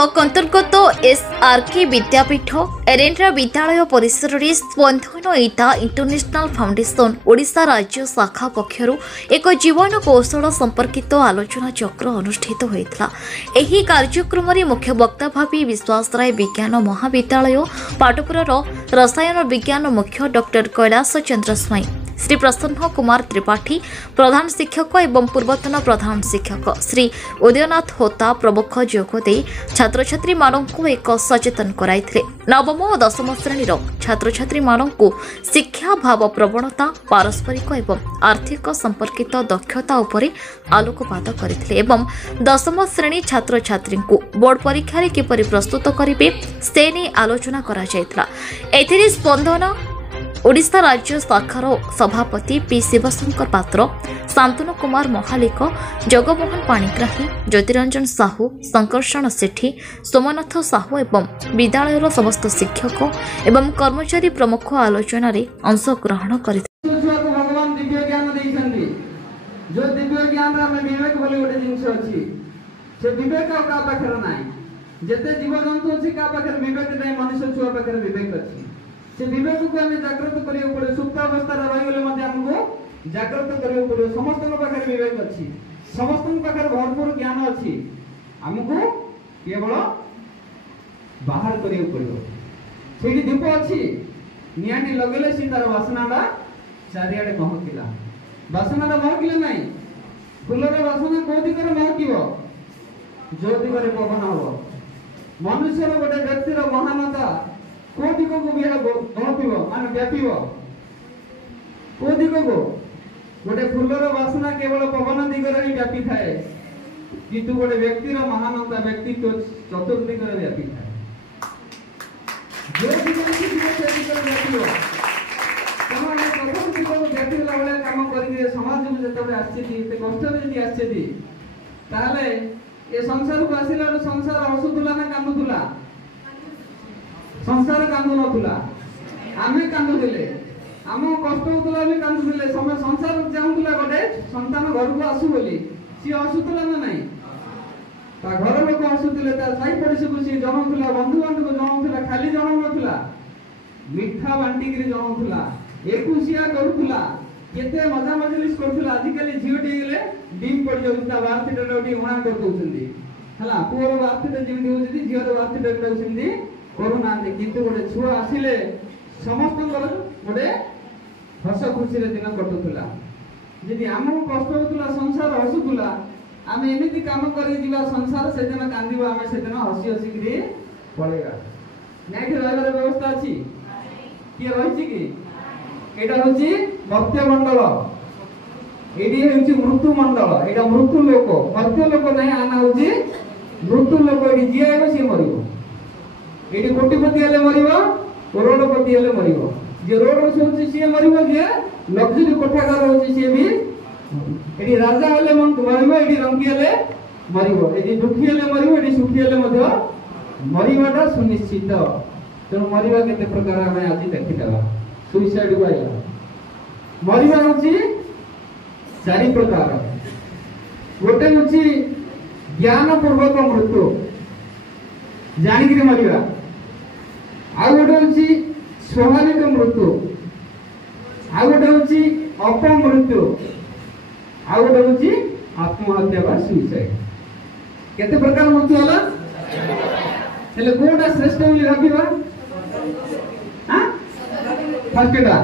Block अंतर्गत SRK विद्यापीठ एरेन्ड्रा विद्यालय परिसर में स्पंदन इटा इंटरनेशनल फाउंडेशन ओडिशा राज्य शाखा पक्षर एक जीवन कौशल संपर्कित आलोचना चक्र अनुष्ठित होता। यह कार्यक्रम में मुख्य वक्ता भाव विश्वासराय विज्ञान महाविद्यालय पाटपुर रसायन विज्ञान मुख्य डॉक्टर कैलाश चंद्र स्वाई, श्री प्रसन्न कुमार त्रिपाठी प्रधान शिक्षक एवं पूर्वतन प्रधान शिक्षक श्री उदयनाथ होता प्रमुख जोगदे छात्र छात्री मानक एक सचेतन कराइथिले। नवम और दशम श्रेणीर छात्र छात्री मानक शिक्षा भाव प्रवणता पारस्परिक एवं आर्थिक संपर्कित दक्षता उपरे आलोकपात करथिले एवं दशम श्रेणी छात्र छात्री बोर्ड परीक्षा किपरि प्रस्तुत करिवे से नै आलोचना करा जायतिला। एथिरे स्पंदन ओडिशा राज्य शाखार सभापति पी शिवशंकर पात्र, शांतनु कुमार महालिक, जगमोहन पाणिग्राही, ज्योतिरंजन साहू, संकर्षण सेठी, सोमनाथ साहू एवं विद्यालयर समस्त शिक्षक एवं कर्मचारी प्रमुख आलोचना रे अंशग्रहण करथिले। भगवान दिव्य ज्ञान देइछन्ती, जो दिव्य ज्ञान रा में विवेक बोली गोटे जिंस अछि, से विवेक का पाखर नाही। जते जीव जंतु अछि का पाखर विवेक नै, मनुष्य छुआ पाखर विवेक अछि। से विवेक को हमें जागृत करियो पड़े। सुप्त अवस्था रे रहि गेले मध्ये हमको जागृत करियो पड़े। समस्त पाखर विवेक अछि, समस्त पाखर भरपूर ज्ञान अछि, हमको केवल बाहर करियो पड़ियो। सेठी दीप अछि, नियाटी लगेले सी तार वासनाडा चारियाडे महकिला। वासनाडा महकिले नै, फुलर वासना को दिगरे महकिबो, जो दिगरे पवन हबो। मनुष्यर गोटे व्यक्तिर महानता को दिगो को महकिबो माने व्यापीबो। को दिगो को गोटे फुलर वासना केवल पवन दिगरे ही व्यापी थाए, किंतु गोटे व्यक्तिर महानता व्यक्तित्व चतुर्दिगरे व्यापी थाए। जो दिगरे से दिगरे व्यापीबो। तमाम प्रथम दिगो व्यापी लागले काम करिके समाज में जतबे आछिति ते कष्ट रे जदि आछिति ताले ए संसार को आसिला संसार हसुतुला ना कांदुतुला? संसार कांदु नथुला, आमे कांदुले, आम कष्ट होतला भी कांदुले। समय संसार चाहुतला गोटे संतान घर को आसु बोली, सी हसुतला ना नहीं? ता घर लोक हसुतले, ता साई पड़ोसी को सी जणौतला, बंधु बांधव को जणौतला, खाली जणौ नथुला, मिठा बांटी के जणौतला, एकुसिया करूतला, केते मजा मजलिस करथुला। आजि काली झियोटी गेले डीम पड़ जाउता, बारथिटे डोटी उणा कर दउछन्ती हला। पुअर बारथिटे जेमि होउछती, झियर बारथिटे दउछन्ती करूना। किंतु गोटे छुआ आसिले समस्त गोटे हस खुशी दिन कटुला। जदि आमको कष्ट होतुला, संसार हसुतुला, आम एमती काम कर संसार से दिन कांदिबा, आम से दिन हसी हसी कि पळेगा। नाइट रहिबार व्यवस्था अछि कि रहिछि कि? एटा होछि मर्त्य मंडल, एडी होछि मृत्यु मंडल। एटा मृत्यु लोक, मर्त्य लोक नै, आना होछि मृत्यु लोक। एडी जिया एबो से मरिबो। एडी कोटिपति हेले मरिबो, करोड़पति हेले मरिबो। जे रोड सोची से मरिबो, जे लग्जरी कोठागार होची से भी। एडी राजा हेले मरिबो, एडी रंगी हेले मरिबो, एडी दुखी हेले मरिबो, एडी सुखी हेले मध्य मरिबाटा सुनिश्चित। तो मरिबा केते प्रकार हमें आज देखितला। सुइसाइड को आइला मरिबा होची चारि प्रकार। गोटे होची ज्ञान पूर्वक मृत्यु, जानि कि मरिबा। आ गोटे होची स्वाभाविक मृत्यु, आ गोटे होची अपमृत्यु, आ गोटे होची आत्महत्या बा सुइसाइड। केते प्रकार मृत्यु होला? हेले कोडा श्रेष्ठ बोली भाबिबा? हां, फर्स्टडा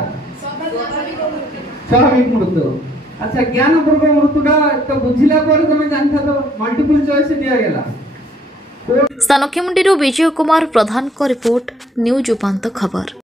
स्वाभाविक मृत्यु। अच्छा, ज्ञान पूर्वक मृत्युटा तो बुझिला पर तमे जानथा तो मल्टीपल चॉइस दिया गेला। स्थानक्षमुंडी विजय कुमार प्रधान को रिपोर्ट, न्यूज उपांत खबर।